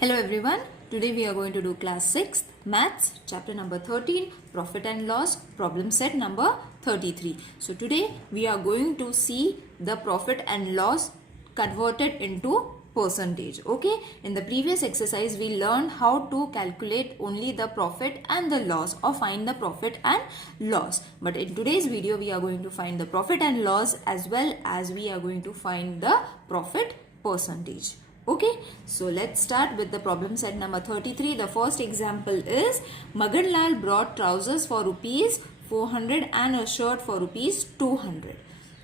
Hello everyone, today we are going to do class 6th maths chapter number 13 profit and loss problem set number 33. So today we are going to see the profit and loss converted into percentage. Okay, in the previous exercise we learned how to calculate only the profit and the loss or find the profit and loss. But in today's video we are going to find the profit and loss as well as we are going to find the profit percentage. Okay, so let's start with the problem set number 33. The first example is Magan Lal brought trousers for rupees 400 and a shirt for rupees 200.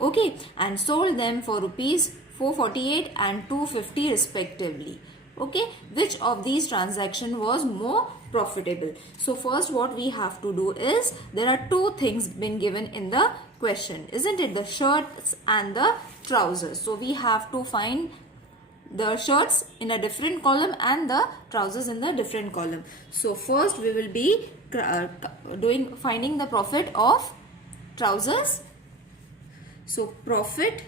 Okay, and sold them for rupees 448 and 250 respectively. Okay, which of these transactions was more profitable? So first what we have to do is, there are two things been given in the question, isn't it? The shirts and the trousers. So we have to find the shirts in a different column and the trousers in the different column. So first we will be finding the profit of trousers. So profit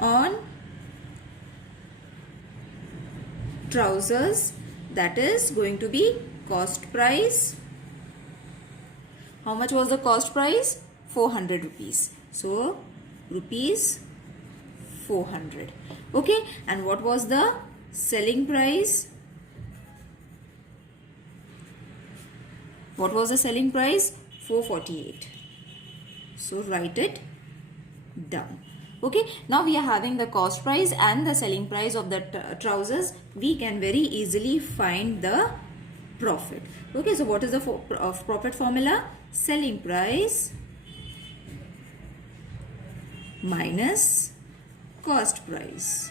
on trousers, that is going to be cost price. How much was the cost price? 400 rupees. So rupees 400. Okay, and what was the selling price? What was the selling price? 448. So write it down. Okay, now we are having the cost price and the selling price of the trousers. We can very easily find the profit. Okay, so what is the profit formula? Selling price minus cost price.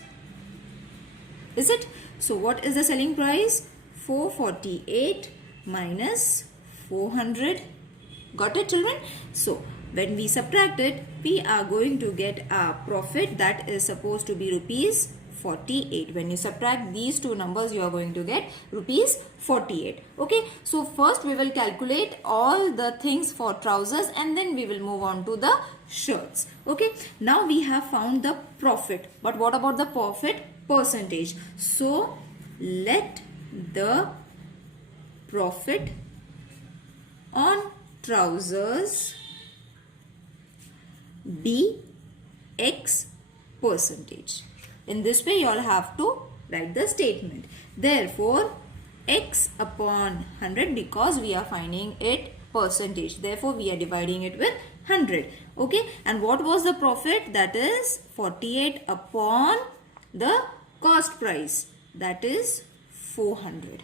Is it? So what is the selling price? 448 minus 400. Got it, children? So when we subtract it, we are going to get a profit that is supposed to be rupees 48. When you subtract these two numbers, you are going to get rupees 48. Okay, so first we will calculate all the things for trousers and then we will move on to the shirts. Okay, now we have found the profit, but what about the profit percentage? So let the profit on trousers be X percentage. In this way you all have to write the statement. Therefore X upon 100, because we are finding it percentage, therefore we are dividing it with 100. Okay, and what was the profit? That is 48 upon the cost price, that is 400.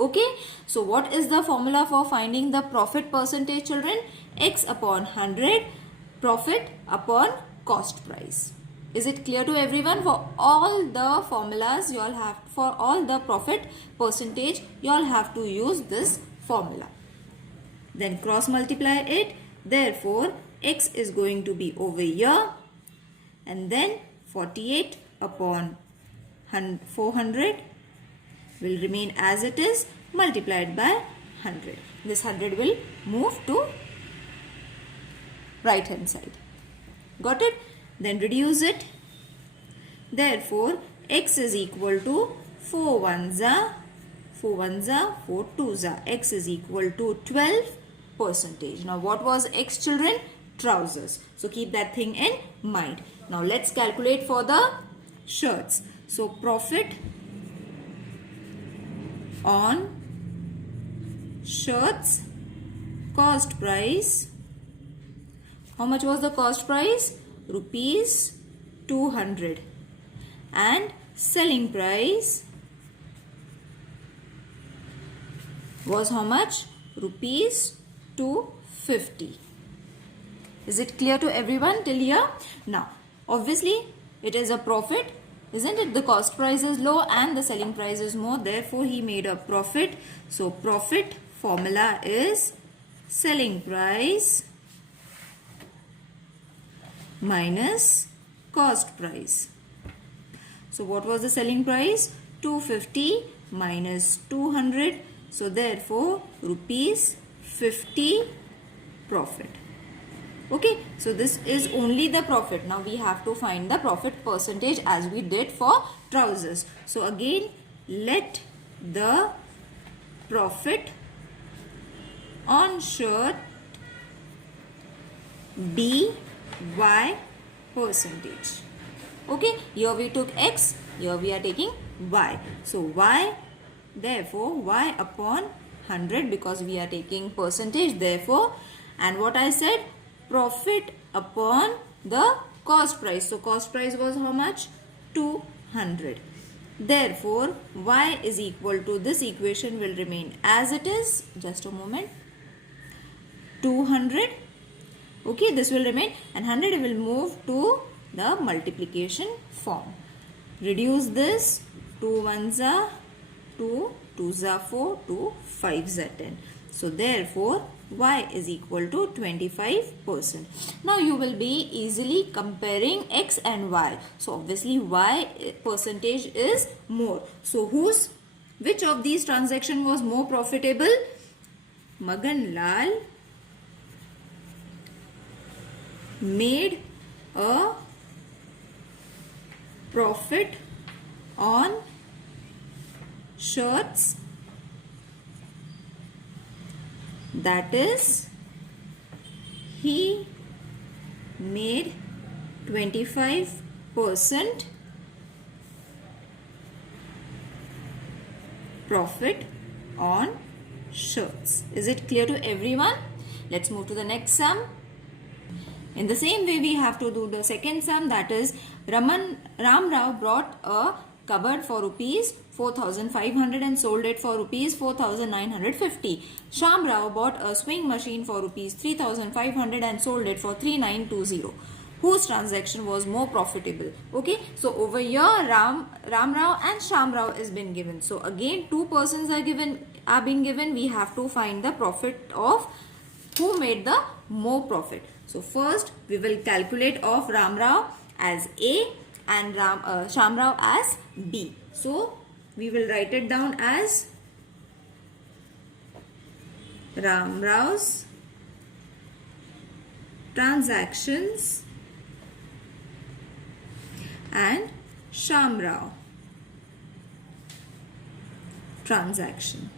Okay, so what is the formula for finding the profit percentage, children? X upon 100, profit upon cost price. Is it clear to everyone? For all the formulas you all have, for all the profit percentage you all have to use this formula. Then cross multiply it. Therefore X is going to be over here, and then 48 upon 400 will remain as it is, multiplied by 100. This 100 will move to right hand side. Got it? Then reduce it. Therefore X is equal to 4 1s are 4 1s are 4 2s are. X is equal to 12%. Now what was X, children? Trousers. So keep that thing in mind. Now let's calculate for the shirts. So profit on shirts, cost price. How much was the cost price? Rupees 200. And selling price was how much? Rupees 250. Is it clear to everyone till here? Now obviously it is a profit, isn't it? The cost price is low and the selling price is more, therefore he made a profit. So profit formula is selling price minus cost price. So what was the selling price? 250 minus 200. So therefore rupees 50 profit. Okay, so this is only the profit. Now we have to find the profit percentage as we did for trousers. So again, let the profit on shirt be Y percentage. Okay, here we took X, here we are taking Y. So Y, therefore Y upon 100, because we are taking percentage, therefore, and what I said, profit upon the cost price. So cost price was how much? 200. Therefore, Y is equal to, this equation will remain as it is. Just a moment. 200. Okay, this will remain, and 100 will move to the multiplication form. Reduce this. 2 ones are 2, 2s are 4, 2 5s are 10. So therefore, Y is equal to 25%. Now you will be easily comparing X and Y. So obviously Y percentage is more. So which of these transaction was more profitable? Magan Lal made a profit on shirts, that is, he made 25% profit on shirts. Is it clear to everyone? Let's move to the next sum. In the same way, we have to do the second sum, that is, Ram Rao brought a cupboard for rupees 4,500 and sold it for rupees 4,950. Sham Rao bought a swing machine for rupees 3,500 and sold it for 3,920. Whose transaction was more profitable? Okay, so over here Ram Rao and Sham Rao is been given. So again, two persons are being given. We have to find the profit of who made the more profit. So first we will calculate of Ram Rao as A and Sham Rao as B. So we will write it down as Ram Rao's transactions and Sham Rao transaction.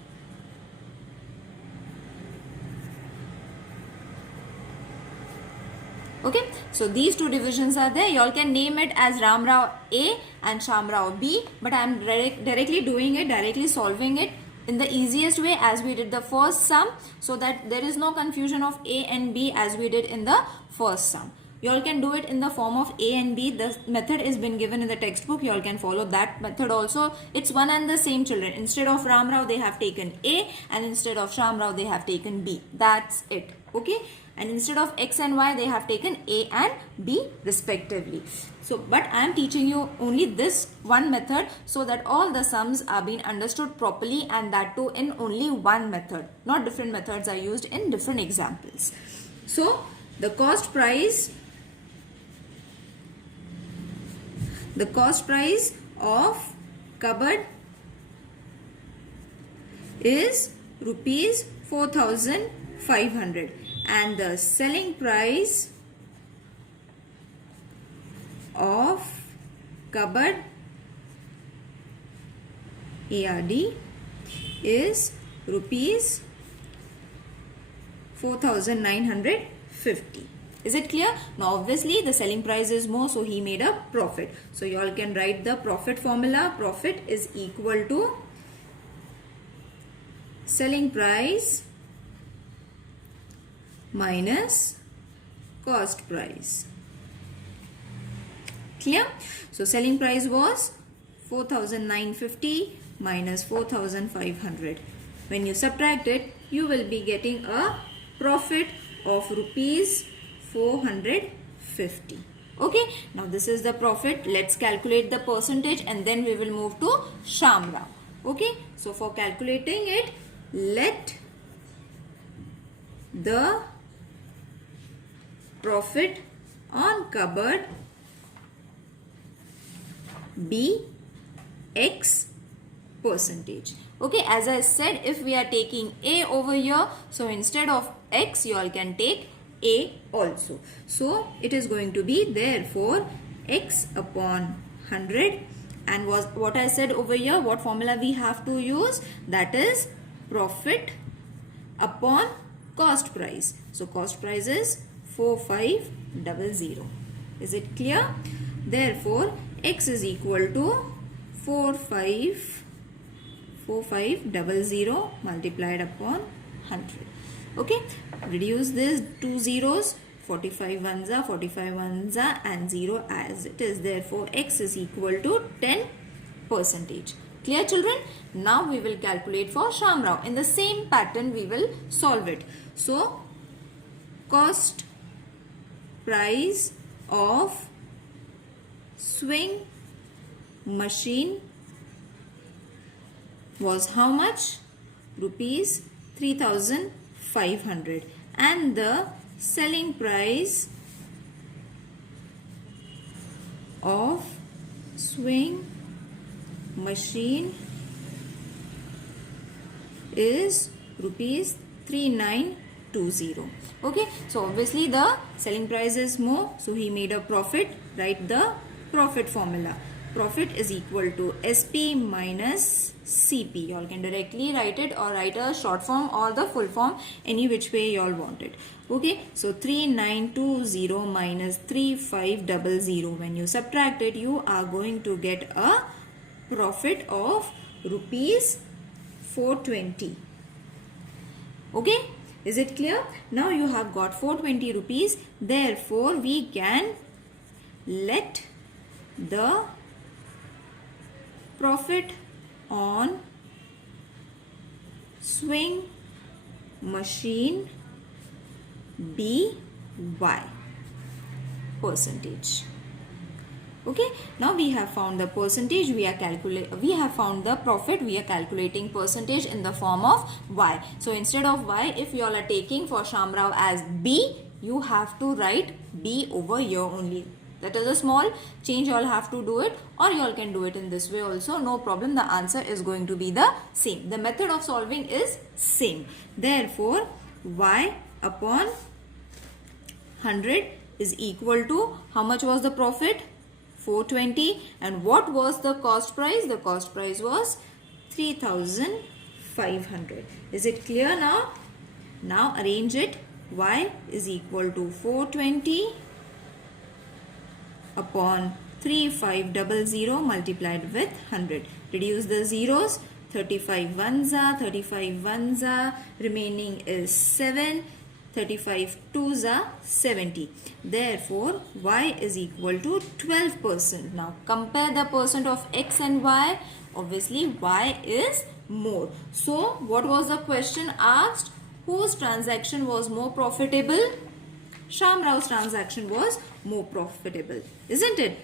Okay, so these two divisions are there. You all can name it as Ram Rao A and Sham Rao B, but I am directly solving it in the easiest way as we did the first sum, so that there is no confusion of A and B as we did in the first sum. You all can do it in the form of A and B. The method is been given in the textbook. You all can follow that method also. It's one and the same children. Instead of Ram Rao, they have taken A, and instead of Sham Rao, they have taken B. That's it. Okay. And instead of X and Y, they have taken A and B respectively. So, but I am teaching you only this one method so that all the sums are being understood properly, and that too in only one method. Not different methods are used in different examples. So, the cost price of cupboard is rupees 4,500. And the selling price of cupboard ARD is rupees 4,950. Is it clear? Now obviously the selling price is more, so he made a profit. So you all can write the profit formula. Profit is equal to selling price minus cost price. Clear? So selling price was 4,950 minus 4,500. When you subtract it, you will be getting a profit of rupees 450. Okay, now this is the profit. Let's calculate the percentage and then we will move to Sham Rao. Okay, so for calculating it, let the profit on cupboard be X percentage. Okay, as I said, if we are taking A over here, so instead of X, you all can take A also. So it is going to be therefore x upon 100, and was what I said over here, what formula we have to use, that is profit upon cost price. So cost price is 4500. Is it clear? Therefore x is equal to 4500 multiplied upon 100. Okay, reduce these two zeros, 45 ones are 45 ones are, and 0 as it is. Therefore x is equal to 10%. Clear children? Now we will calculate for Shamrao. In the same pattern we will solve it. So cost price of swing machine was how much? Rupees 3500, and the selling price of swing machine is rupees 3920. Okay, so obviously the selling price is more, so he made a profit. Write the profit formula. Profit is equal to SP minus CP. You all can directly write it or write a short form or the full form, any which way you all want it. Okay, so 3920 minus 3500. When you subtract it, you are going to get a profit of rupees 420. Okay, is it clear? Now you have got 420 rupees. Therefore, we can let the profit on swing machine be Y percentage. Okay, now we have found the percentage, we have found the profit, we are calculating percentage in the form of Y. So instead of Y, if you all are taking for Shamrao as B, you have to write B over here only. That is a small change, you all have to do it, or you all can do it in this way also, no problem. The answer is going to be the same. The method of solving is same. Therefore, Y upon 100 is equal to, how much was the profit? 420. And what was the cost price? The cost price was 3500. Is it clear now? Now arrange it. Y is equal to 420 upon 3500 multiplied with 100. Reduce the zeros. 35 ones are, 35 ones are, remaining is 7. 35 twos are 70. Therefore, Y is equal to 12%. Now, compare the percent of X and Y. Obviously, Y is more. So, what was the question asked? Whose transaction was more profitable? Shamrao's transaction was more profitable. Isn't it?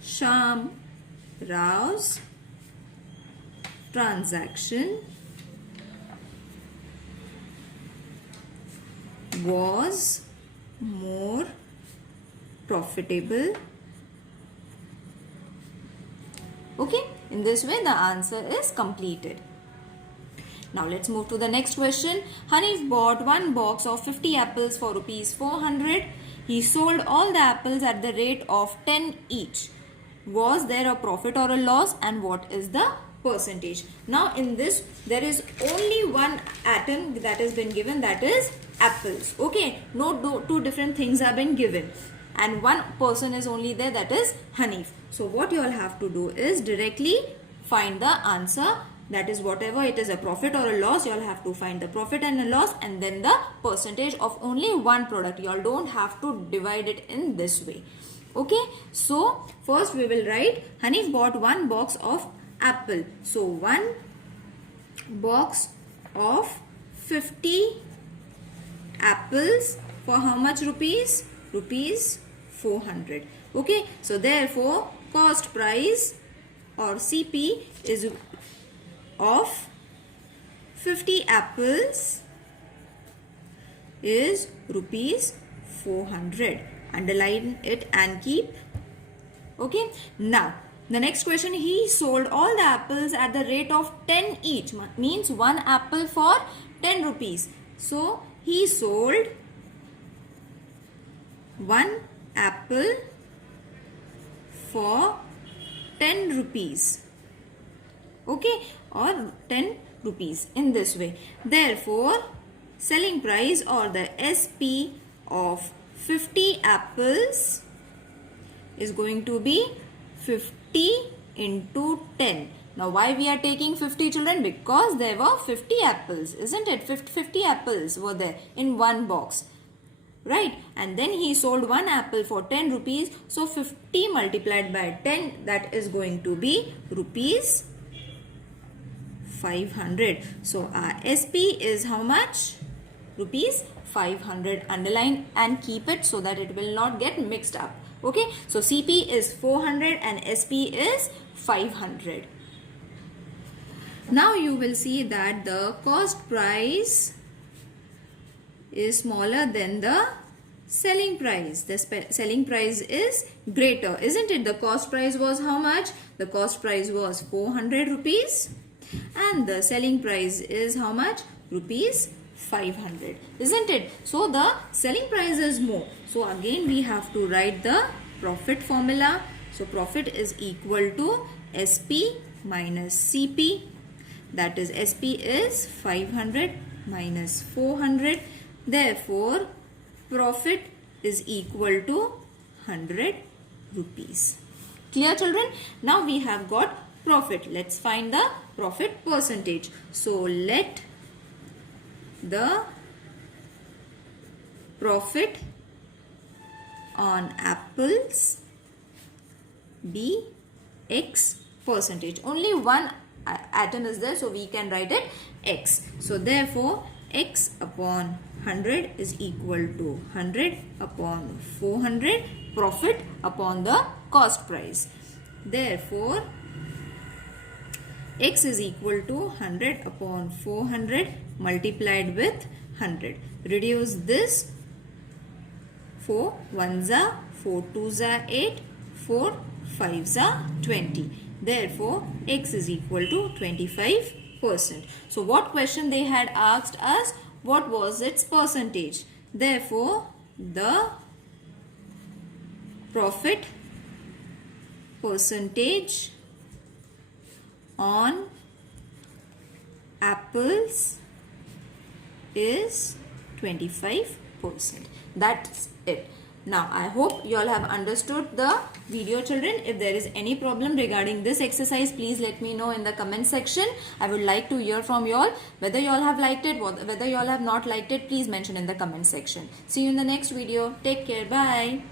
Shamrao's transaction was more profitable. Okay, in this way the answer is completed. Now let's move to the next question. Hanif bought one box of 50 apples for rupees 400. He sold all the apples at the rate of 10 each. Was there a profit or a loss, and what is the percentage? Now in this there is only one item that has been given, that is apples. Okay, no two different things have been given, and one person is only there, that is Hanif. So what you all have to do is directly find the answer, that is whatever it is, a profit or a loss, you all have to find the profit and a loss and then the percentage of only one product. You all don't have to divide it in this way. Okay, so first we will write Hanif bought one box of apple. So one box of 50 apples for how much rupees? Rupees 400. Okay, so therefore cost price or CP is of 50 apples is rupees 400. Underline it and keep. Okay, now the next question, he sold all the apples at the rate of 10 each, means one apple for 10 rupees. So he sold one apple for 10 rupees. Okay, or 10 rupees in this way. Therefore, selling price or the SP of 50 apples is going to be 50 into 10. Now why we are taking 50, children? Because there were 50 apples, isn't it? 50 apples were there in one box. Right, and then he sold one apple for 10 rupees. So 50 multiplied by 10, that is going to be rupees 500. So our SP is how much? Rupees 500. Underline and keep it so that it will not get mixed up. Okay, so CP is 400 and SP is 500. Now you will see that the cost price is smaller than the selling price. The selling price is greater, isn't it? The cost price was how much? The cost price was 400 rupees and the selling price is how much? Rupees 500, isn't it? So the selling price is more. So again we have to write the profit formula. So profit is equal to SP minus CP. That is SP is 500 minus 400. Therefore, profit is equal to 100 rupees. Clear, children? Now we have got profit. Let's find the profit percentage. So let the profit on apples be X percentage. Only one atom is there, so we can write it X. So therefore, X upon 100 is equal to 100 upon 400, profit upon the cost price. Therefore, X is equal to 100 upon 400 multiplied with 100. Reduce this. 4 1s are 4 2s are 8, 4 5s are 20. Therefore, X is equal to 25%. So, what question they had asked us? What was its percentage? Therefore, the profit percentage on apples is 25%. That's it. Now, I hope you all have understood the video, children. If there is any problem regarding this exercise, please let me know in the comment section. I would like to hear from you all. Whether you all have liked it, whether you all have not liked it, please mention in the comment section. See you in the next video. Take care. Bye.